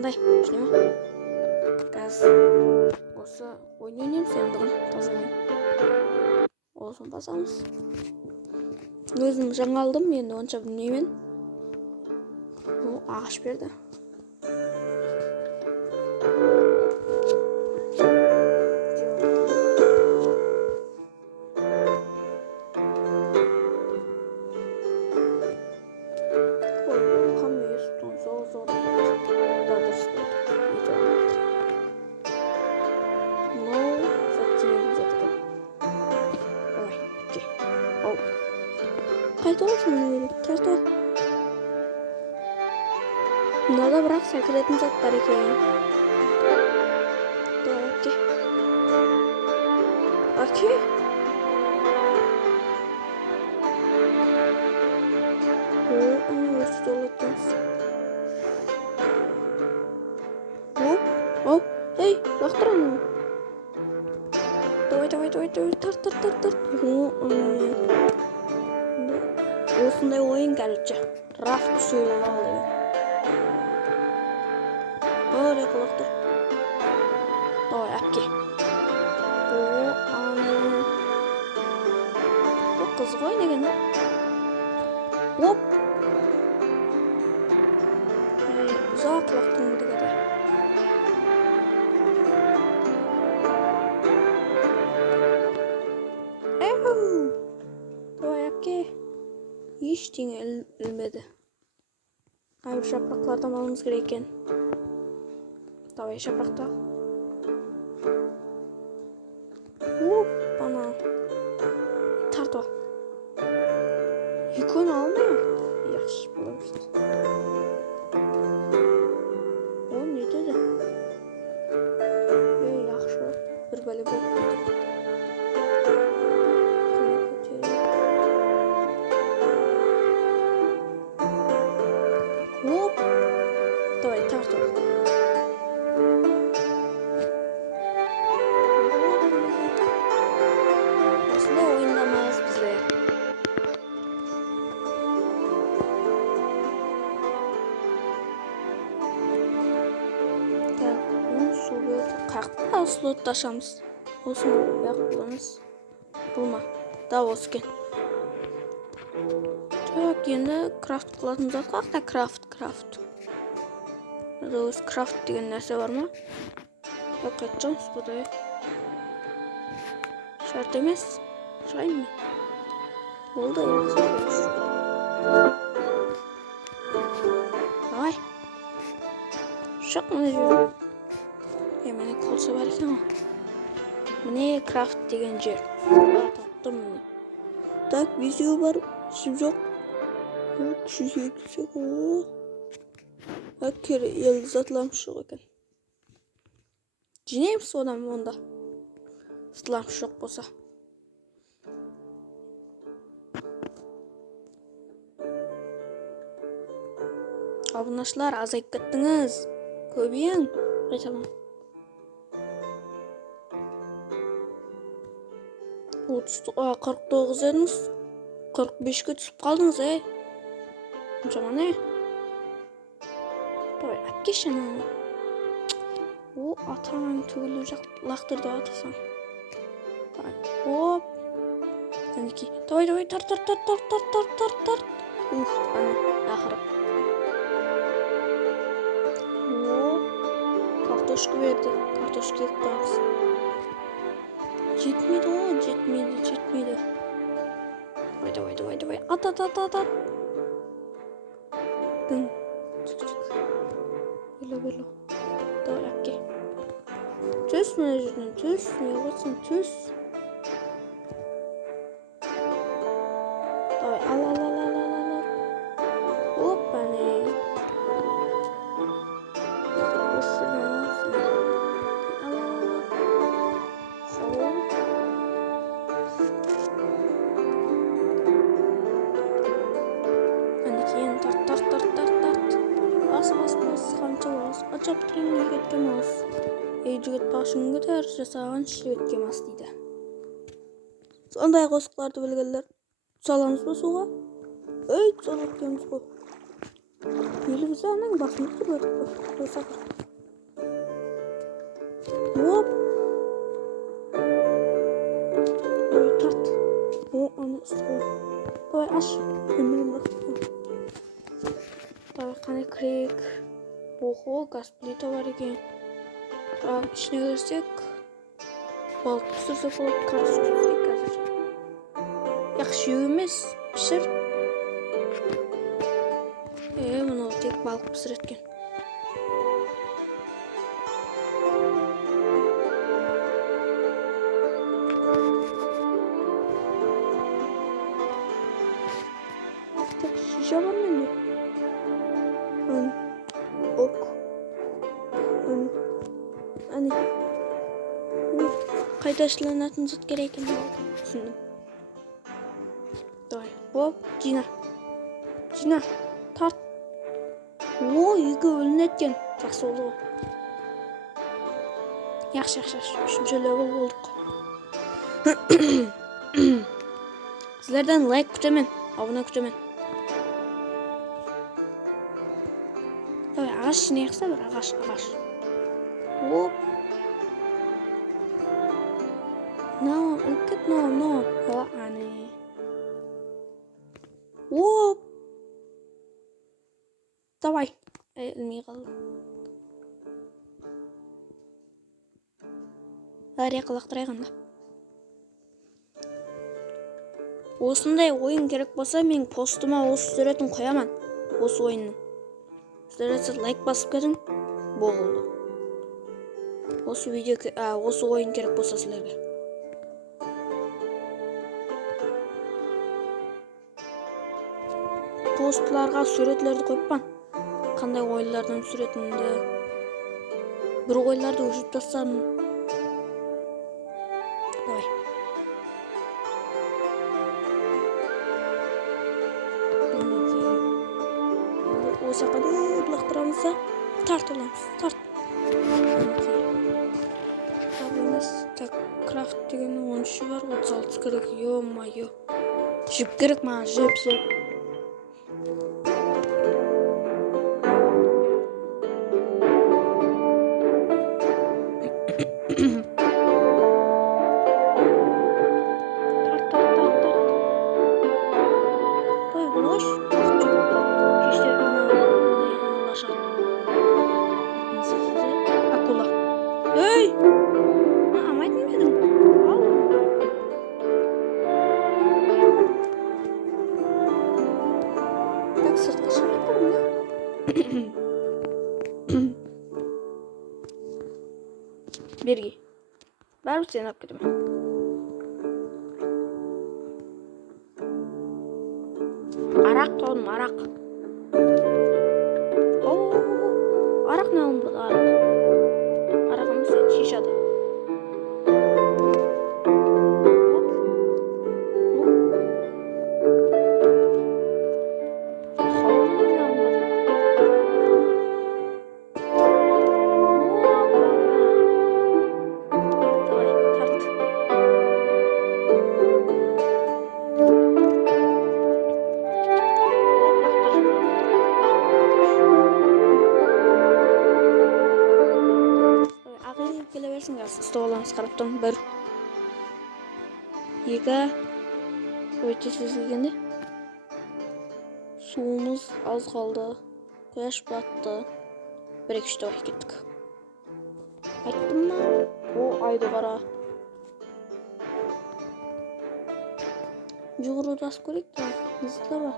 қандай түсіне ма? Қазір осы ойын ойнаймыз енді тазамен. Осын басамыз. Өзім жаңа алдым, енді онша білмеймін. Ағаш берді. Қайта олсын мұны тарта. Мынада бірақ сәкіретін зат бар екен. Оке. Оке. Өрсі толаттыңыз. Ей, лақтыр аны. Давай, тарт. Осындай ойын кәлітші. Рафт сөйлен алды. Орек лақтыр. Давай, әпке. Қыз ғой неген. Оп. Ұзақ лақтың дегеді. Давай, әпке. Ештеңе ілмеді. Қайбір жапырақтардан алымыз керек екен. Давай, жапырақта. Ана. Тарт ал. Екеуін алмай ма? Яқшы болады. О, не деді? Яқшы. Бір бәле болып кетті. Давай, тарт ал. Осында ойындамағыз бізге. Так, оны су берді. Қақпа слотты ашамыз. Осы бәқ бұламыз. Бұл ма? Да, осы кен. Так, енді крафт қылатын зат қақта крафт. Осы крафт деген нәрсе бар ма? Қайтчамыз бұдай. Шарт емес. Шайын ме? Болды, яқсы. Давай. Шық мұны жүріп. Мені қолсы бар екен ғой. Міне крафт деген жер. Таптым міне. Так, бесеу бар. Шып жоқ. Күші сек. Әкер елді затыламыз жоқ екен. Жинейміз одан онда. Затыламыз жоқ болса. Абынашылар, азайып кеттіңіз. Көбейін. Қайтамын. 49 едіңіз. 45-ке түсіп қалдыңыз, Жаман, Давай, әпке шана. Атаң төгілу лақтырды атасаң. Оп. Әнеки. Давай, тарт. Әне, ақырып. Картошка берді. Картошка ек бағыз. Жетмейді. Давай. Ат. Дың. Бело. Давай, әпке. Түс мені жүрден, түс. Не ғылсын, түс. Давай, ал. Оп, әне. Бас, қанша бас. Açap тұрын кеткен ос. Жігіт башын көтер, жасаған жігітке мас дейді. Сондай қосқыларды білгендер. Саламыз ба суға? Салып кетеміз ғой. Елімізде анаң басында тұрып өтіп қойса. Оп! Тарт. Оны ұстау. Давай, аш. Давай, қане крек. Охо, газ плита бар екен. İçine girsek balık pişirsek болады, қарыс пісірсек қазір. Yaxşı емес, пішір. Мұны тек балық пісіреткен. Тек шиша бар менде. Ок. Әне. Қайда işlenетін зат керек екен болды. Түсіндім. Давай. Оп, жина. Жина. Тарт. О, екі өлін еткен. Жақсы болды ғой. Yaxşı. Үшінші левел болдық. Сіздерден лайк күтемін. Абына күтемін. Давай, ағаш жинайықса бір ағаш. Оп. No. Әне. Оп. Давай. Ілмей қалды. Лария қылақтырайғанда. Осындай ойын керек болса, мен постыма осы суретін қоямын. Осы ойынның. Сіздер лайк басып кетің. Болды. Осы ойын керек болса сіздерге. Постларға суретлерді қойыппан. Қандай ойлардан суретімді. Бір ойларды өшіп тастадым. Давай. Осы қады бұлақтырамызда тарт оламыз. Тарт. Так, крафт деген 13 бар, 36 керек. Ё-майо. Жіп керек ма? Жіп. Сыртқа шығып тұрмын. Берге. Бәрі сен алып кетемін. Арақ тоғым, арақ. Арақ не алынбады, арақ. Арағымыз шишады. Ұстап аламыз қараптан. 1 2 өте сезілгенде суымыз аз қалды. Қояш батты. 1-2 ой кеттік. Айттым ма? О, айды қара. Жүгіру басып көрейік та. Нызды ба?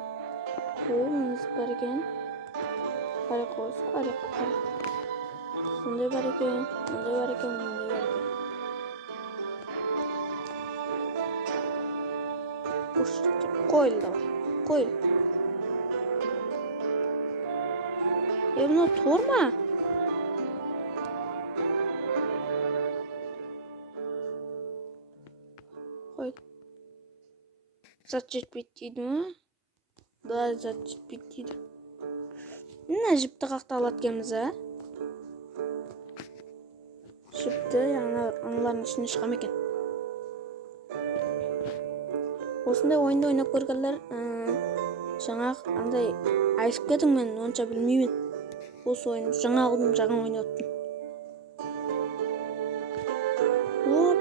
О, ныз бар екен. Қарай қойсы, қарай. Мұндай бар екен. Қойыл давай. Қойыл. Мұны тор ма? Қойыл. Зат жетпейді дейді ма? Да, зат жетпейді дейді. Мына жіпті қақта алаткеніміз, ә? Жіпті аналардың ішіне шығам екен. Осындай ойында ойнап көргенлер Жаңа андай айтып кетің, мен онша білмеймін. Осы ойын жаңа алдым, жаңа ойнап отырмын. Оп.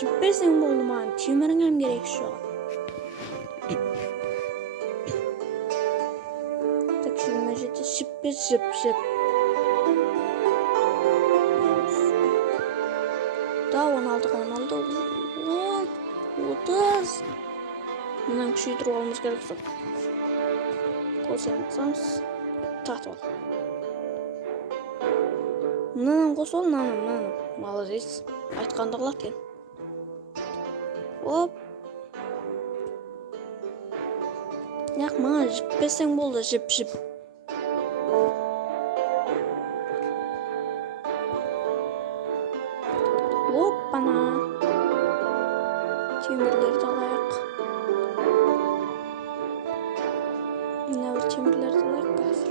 Жіп берсең болды, маған теміріңем керек жоқ. Так, 27 жіп бер, жіп. Да, 16. 30. Мұнан күшейтіп алуымыз керек жоқ. Қосамыз. Тартып ал. Мынаны қосып ал, мынаны. Молодец. Айтқанды қылады екен. Оп. Яқ, маған жіп берсең болды, жіп. Оппана. Темірлерді алайық. Мына бір темірлерді алайық қазір.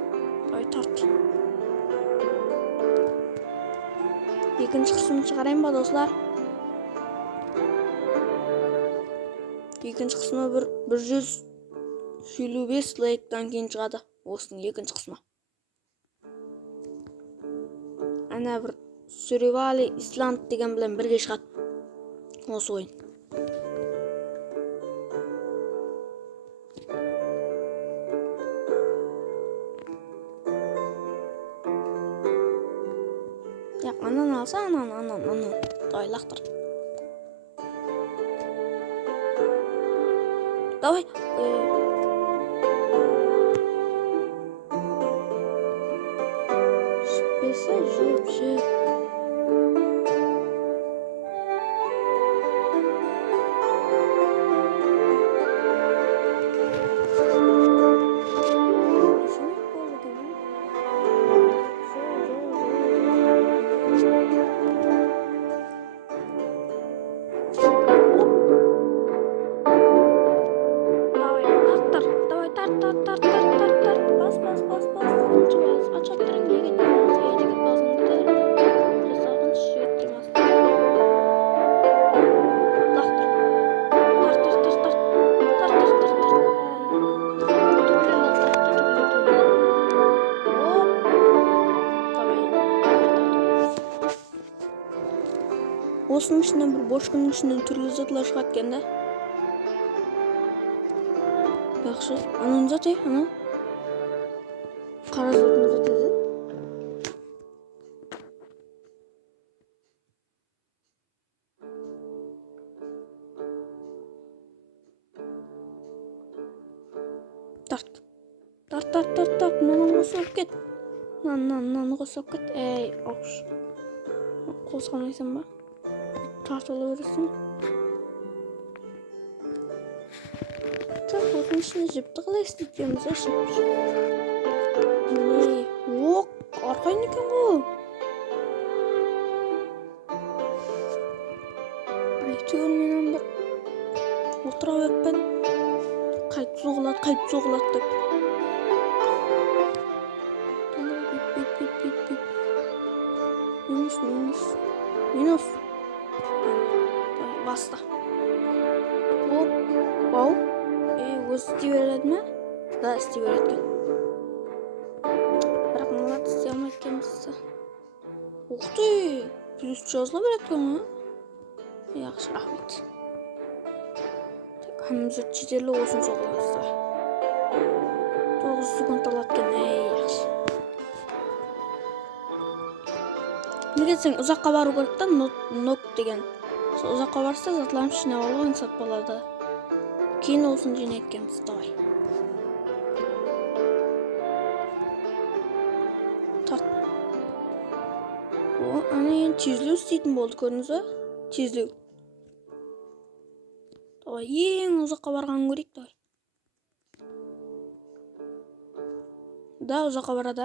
Ай, тарт. Екінші қысымды шығарайын ба, достар? Екінші қысымы 155 лайктан кейін шығады. Осының екінші қысымы. Ана бір Survival Island деген білен бірге шығады. Осы ойын. Яқ, анан алса, анан. Давай, лақтыр. Давай. Жіппесе, жіп. Осының ішінен бір бошкының ішінен түрлі затылар шығады екен да. Яқшы, ананы зат ана. Қара затын зат еді. Тарт. Мынаны қосып кет. Мынаны қосып кет. Әй, ауш. Қосқанайсың ба? Тартылы өрісің. Так, осының ішіне жіпті қалай істейтеміз, жіп. Оқ, арқайын екен ғой. Әйтеуір менен бір отыра өкпен. Қайтып соғылады деп. Минус. Баста. Оп. Бау. Өзі істей береді ме? Да, істей береді. Бірақ мылады істей алмайды екенбіз. Уқты. Плюс жазыла береді екен, ма? Яқшы, рахмет. Hamımız çiçekli olsun soğularsa. 9 sekund alatken yaxshi. Nega sen uzoqqa borib kerakda nok degan. Uzoqqa borsa zatlarni shina olgan sotib oladi. Keyin olsun jinayotganmiz, davay. Tart. O, ana endi tezlik isteydim bo'ldi, ko'rdingiz mi? Tezlik. Davay, eng uzoqqa borgan ko'raylik, davay. Da, uzoqqa boradi.